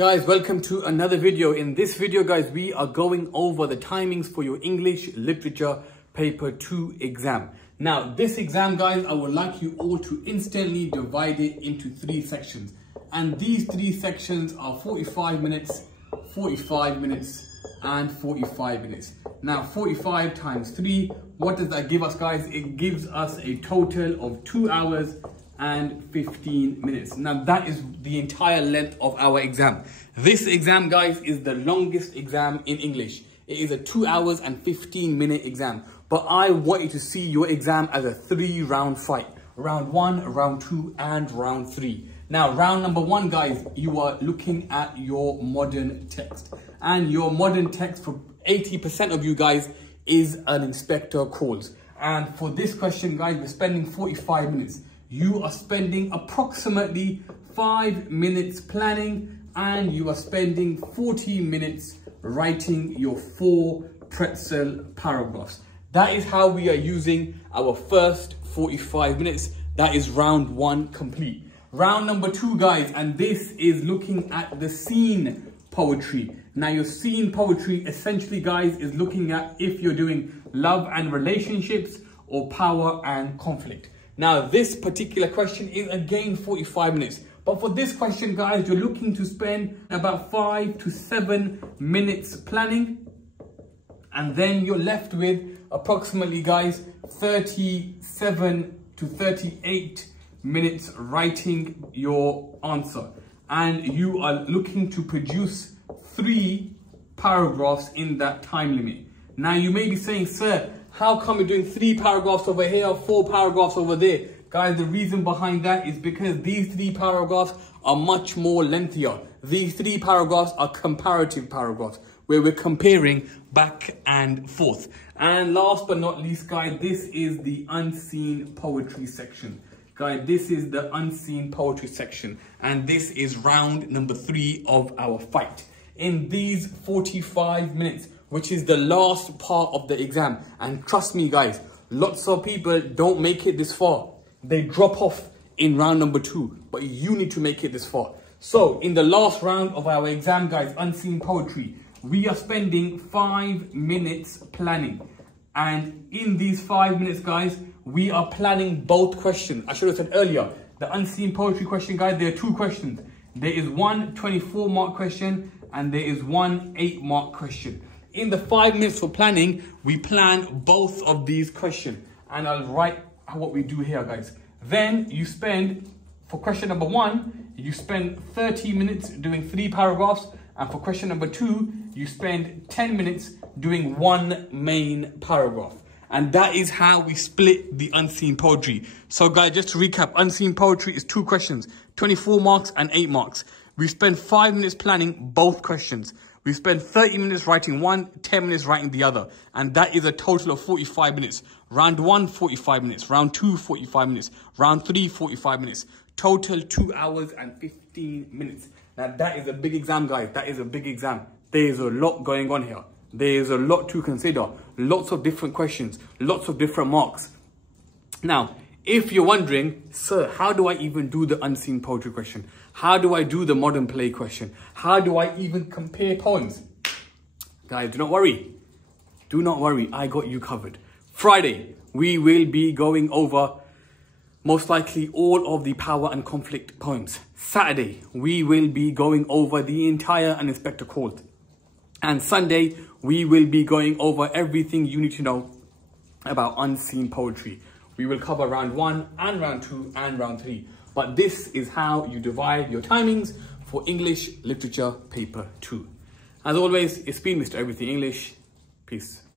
Guys, welcome to another video. In this video, guys, we are going over the timings for your English Literature Paper 2 exam. Now, this exam, guys, I would like you all to instantly divide it into 3 sections. And these 3 sections are 45 minutes, 45 minutes, and 45 minutes. Now, 45 times 3, what does that give us, guys? It gives us a total of 2 hours and 15 minutes. Now that is the entire length of our exam. This exam, guys, is the longest exam in English. It is a 2 hours and 15-minute exam. But I want you to see your exam as a 3-round fight. Round 1, round 2, and round 3. Now, round number 1, guys, you are looking at your modern text. And your modern text for 80% of you guys is an inspector calls. And for this question, guys, we're spending 45 minutes. You are spending approximately 5 minutes planning and you are spending 40 minutes writing your 4 pretzel paragraphs. That is how we are using our first 45 minutes. That is round 1 complete. Round number 2, guys, and this is looking at the scene poetry. Now, your scene poetry essentially, guys, is looking at if you're doing love and relationships or power and conflict. Now, this particular question is again 45 minutes. But for this question, guys, you're looking to spend about 5 to 7 minutes planning. And then you're left with approximately, guys, 37 to 38 minutes writing your answer. And you are looking to produce 3 paragraphs in that time limit. Now, you may be saying, sir, how come you're doing 3 paragraphs over here, 4 paragraphs over there? Guys, the reason behind that is because these 3 paragraphs are much more lengthier. These 3 paragraphs are comparative paragraphs where we're comparing back and forth. And last but not least, guys, this is the unseen poetry section. Guys, this is the unseen poetry section. And this is round number 3 of our fight. In these 45 minutes, which is the last part of the exam. And trust me, guys, lots of people don't make it this far. They drop off in round number 2, but you need to make it this far. So in the last round of our exam, guys, unseen poetry, we are spending 5 minutes planning. And in these 5 minutes, guys, we are planning both questions. I should have said earlier, the unseen poetry question, guys, there are 2 questions. There is one 24-mark question and there is one 8-mark question. In the 5 minutes for planning, we plan both of these questions. And I'll write what we do here, guys. Then you spend, for question number 1, you spend 30 minutes doing 3 paragraphs. And for question number 2, you spend 10 minutes doing 1 main paragraph. And that is how we split the unseen poetry. So, guys, just to recap, unseen poetry is 2 questions, 24 marks and 8 marks. We spend 5 minutes planning both questions. We spend 30 minutes writing one, 10 minutes writing the other. And that is a total of 45 minutes. Round 1, 45 minutes. Round 2, 45 minutes. Round 3, 45 minutes. Total 2 hours and 15 minutes. Now, that is a big exam, guys. That is a big exam. There is a lot going on here. There is a lot to consider. Lots of different questions. Lots of different marks. Now, if you're wondering, sir, how do I even do the unseen poetry question? How do I do the modern play question? How do I even compare poems? Guys, do not worry. Do not worry. I got you covered. Friday, we will be going over most likely all of the power and conflict poems. Saturday, we will be going over the entire An Inspector Called. And Sunday, we will be going over everything you need to know about unseen poetry. We will cover round 1 and round 2 and round 3. But this is how you divide your timings for English Literature Paper 2. As always, it's been Mr. Everything English. Peace.